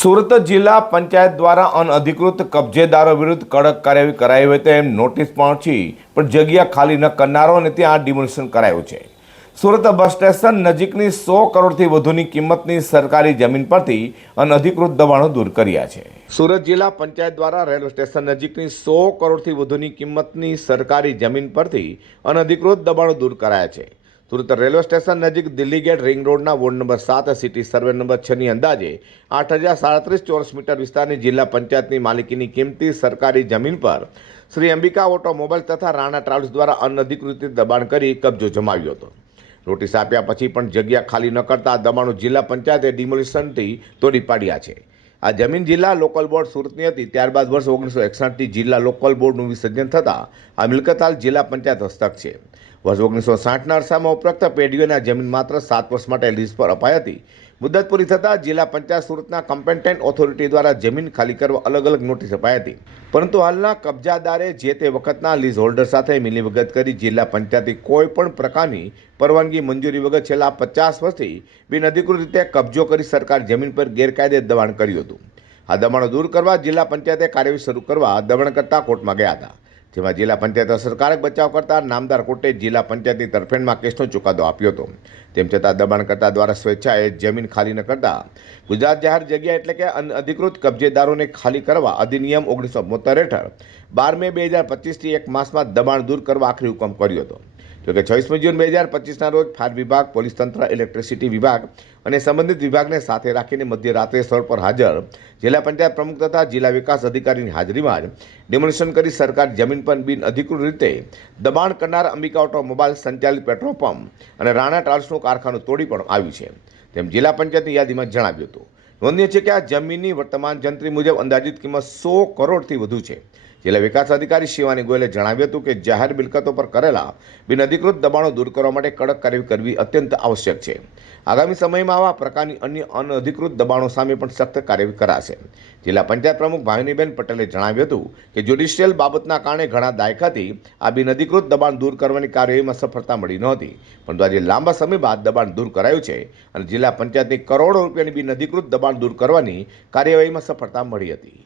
સુરત જિલ્લા પંચાયત દ્વારા અનઅધિકૃત કબજેદારો વિરુદ્ધ કડક કાર્યવાહી કરાઈ હોય તેમ નોટિસ પહોંચી પણ જગ્યા ખાલી ન કરનારો અને ત્યાં ડિમોલિશન કરાયું છે. સુરત બસ સ્ટેશન નજીકની 100 કરોડથી વધુની કિંમતની સરકારી જમીન પરથી અનઅધિકૃત દબાણો દૂર કર્યા છે. સુરત જિલ્લા પંચાયત દ્વારા રેલવે સ્ટેશન નજીકની 100 કરોડથી વધુની કિંમતની સરકારી જમીન પરથી અનઅધિકૃત દબાણો દૂર કરાયા છે. સુરત રેલવે સ્ટેશન નજીક દિલ્હી ગેટ રિંગ રોડના ward number 7 city survey number 6ની અંદાજે 8037 ચોરસ મીટર વિસ્તારની જિલ્લા પંચાયતની માલિકીની કિંમતી સરકારી જમીન પર શ્રી અંબિકા ઓટોમોબાઈલ તથા રાણા ટ્રાવેલ્સ દ્વારા અનઅધિકૃત દબાણ કરી કબજો જમાવ્યો હતો. નોટિસ આપ્યા પછી પણ જગ્યા ખાલી ન કરતા દબાણો જિલ્લા પંચાયતે ડિમોલિશનથી તોડી પાડ્યા છે. આ જમીન જિલ્લા લોકલ બોર્ડ સુરતની હતી. ત્યારબાદ વર્ષ 1961થી જિલ્લા લોકલ બોર્ડનું વિસર્જન થતાં આ મિલકત હાલ જિલ્લા પંચાયત હસ્તક છે. વર્ષ 1960ના અરસામાં ઉપરોક્ત પેઢીઓના જમીન માત્ર 7 વર્ષ માટે લીઝ પર અપાઈ હતી. મુદત પૂરી થતાં જિલ્લા પંચાયત સુરતના કમ્પેટન્ટ ઓથોરિટી દ્વારા જમીન ખાલી કરવા અલગ અલગ નોટિસ અપાઈ હતી. પરંતુ હાલના કબજાદારે જે તે વખતના લીઝ હોલ્ડર સાથે મિલીભગત કરી જિલ્લા પંચાયતથી કોઈ પણ પ્રકારની પરવાનગી મંજૂરી વગર છેલ્લા 50 વર્ષથી બિનઅધિકૃત રીતે કબજો કરી સરકાર જમીન પર ગેરકાયદે દબાણ કર્યું હતું. આ દબાણો દૂર કરવા જિલ્લા પંચાયતે કાર્યવાહી શરૂ કરવા દબાણકર્તા કોર્ટમાં ગયા હતા, જેમાં જિલ્લા પંચાયત અસરકારક બચાવ કરતા નામદાર કોર્ટે જિલ્લા પંચાયતની તરફેણમાં કેસનો ચુકાદો આપ્યો હતો. તેમ છતાં દબાણકર્તા દ્વારા સ્વેચ્છાએ જમીન ખાલી ન કરતા ગુજરાત જાહેર જગ્યા એટલે કે અનઅધિકૃત કબજેદારોને ખાલી કરવા અધિનિયમ 1972 હેઠળ 12 મે 2025થી એક માસમાં દબાણ દૂર કરવા આખરી હુકમ કર્યો હતો. જોકે 26 જૂન 2025ના રોજ ફાયર વિભાગ, પોલીસ તંત્ર, ઇલેક્ટ્રિસિટી વિભાગ અને સંબંધિત વિભાગને સાથે રાખીને મધ્યરાત્રે સ્થળ પર હાજર જિલ્લા પંચાયત પ્રમુખ તથા જિલ્લા વિકાસ અધિકારીની હાજરીમાં જ ડિમોલિશન કરી સરકારી જમીન પર બિનઅધિકૃત રીતે દબાણ કરનાર અંબિકા ઓટોમોબાઈલ સંચાલિત પેટ્રોલ પંપ અને રાણા ટ્રાવેલ્સનું કારખાનું તોડી પણ આવ્યું છે, તેમ જિલ્લા પંચાયતની યાદીમાં જણાવ્યું હતું. નોંધનીય છે કે આ જમીનની વર્તમાન જંત્રી મુજબ અંદાજિત કિંમત 100 કરોડથી વધુ છે. જિલ્લા વિકાસ અધિકારી શિવાની ગોયલે જણાવ્યું હતું કે જાહેર મિલકતો પર કરેલા બિનઅધિકૃત દબાણો દૂર કરવા માટે કડક કાર્યવાહી કરવી અત્યંત આવશ્યક છે. આગામી સમયમાં આવા પ્રકારની અન્ય અનઅધિકૃત દબાણો સામે પણ સખ્ત કાર્યવાહી કરાશે. જિલ્લા પંચાયત પ્રમુખ ભાવિનીબેન પટેલે જણાવ્યું હતું કે જ્યુડિશિયલ બાબતના કારણે ઘણા દાયકાથી આ બિનઅધિકૃત દબાણ દૂર કરવાની કાર્યવાહીમાં સફળતા મળી નહોતી, પરંતુ આજે લાંબા સમય બાદ દબાણ દૂર કરાયું છે અને જિલ્લા પંચાયતની કરોડો રૂપિયાની બિનઅધિકૃત દબાણ દૂર કરવાની કાર્યવાહીમાં સફળતા મળી હતી.